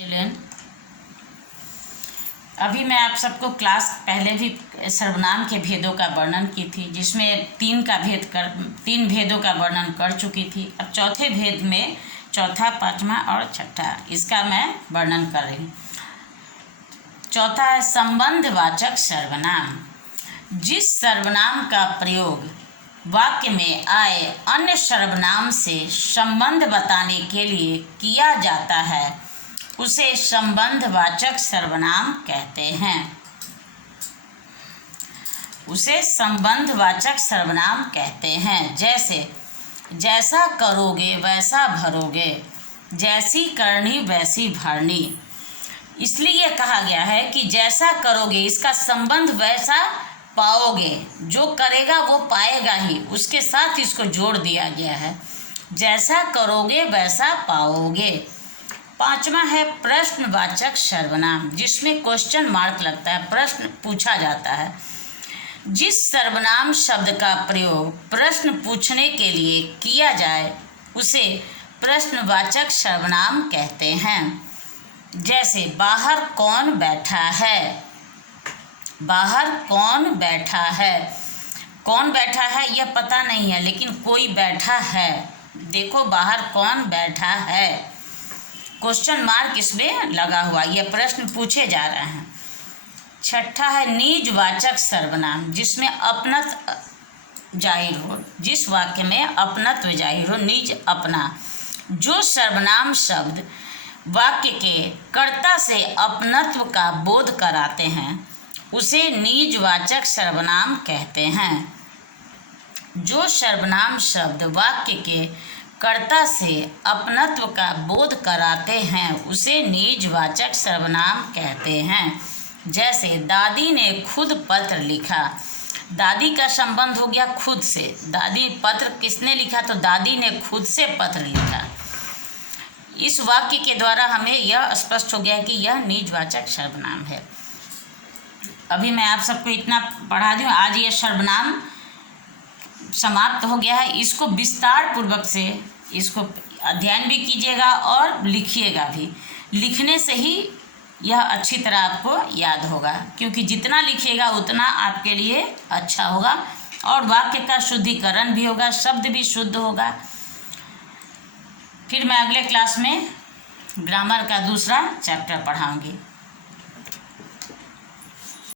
Children, अभी मैं आप सबको क्लास पहले भी सर्वनाम के भेदों का वर्णन की थी, जिसमें तीन भेदों का वर्णन कर चुकी थी। अब चौथे भेद में चौथा, पांचवा और छठा इसका मैं वर्णन कर रही हूँ। चौथा है संबंधवाचक सर्वनाम। जिस सर्वनाम का प्रयोग वाक्य में आए अन्य सर्वनाम से संबंध बताने के लिए किया जाता है उसे संबंधवाचक सर्वनाम कहते हैं। उसे संबंधवाचक सर्वनाम कहते हैं। जैसे जैसा करोगे वैसा भरोगे, जैसी करनी वैसी भरनी। इसलिए कहा गया है कि जैसा करोगे इसका संबंध वैसा पाओगे, जो करेगा वो पाएगा ही, उसके साथ इसको जोड़ दिया गया है। जैसा करोगे वैसा पाओगे। पांचवा है प्रश्नवाचक सर्वनाम, जिसमें क्वेश्चन मार्क लगता है, प्रश्न पूछा जाता है। जिस सर्वनाम शब्द का प्रयोग प्रश्न पूछने के लिए किया जाए उसे प्रश्नवाचक सर्वनाम कहते हैं। जैसे बाहर कौन बैठा है। बाहर कौन बैठा है। कौन बैठा है यह पता नहीं है, लेकिन कोई बैठा है। देखो बाहर कौन बैठा है, क्वेश्चन मार्क इसमें लगा हुआ, यह प्रश्न पूछे जा रहे हैं। छठा है निजवाचक सर्वनाम, जिसमें अपनत्व जाहिर हो। जिस वाक्य में अपनत्व जाहिर हो, निज अपना। जो सर्वनाम शब्द वाक्य के कर्ता से अपनत्व का बोध कराते हैं उसे निजवाचक सर्वनाम कहते हैं। जो सर्वनाम शब्द वाक्य के कर्ता से अपनत्व का बोध कराते हैं उसे निजवाचक सर्वनाम कहते हैं। जैसे दादी ने खुद पत्र लिखा। दादी का संबंध हो गया खुद से। दादी पत्र किसने लिखा, तो दादी ने खुद से पत्र लिखा। इस वाक्य के द्वारा हमें यह स्पष्ट हो गया कि यह निजवाचक सर्वनाम है। अभी मैं आप सबको इतना पढ़ा दूँ, आज यह सर्वनाम समाप्त हो गया है। इसको विस्तार पूर्वक से इसको अध्ययन भी कीजिएगा और लिखिएगा भी। लिखने से ही यह अच्छी तरह आपको याद होगा, क्योंकि जितना लिखिएगा उतना आपके लिए अच्छा होगा और वाक्य का शुद्धिकरण भी होगा, शब्द भी शुद्ध होगा। फिर मैं अगले क्लास में ग्रामर का दूसरा चैप्टर पढ़ाऊँगी।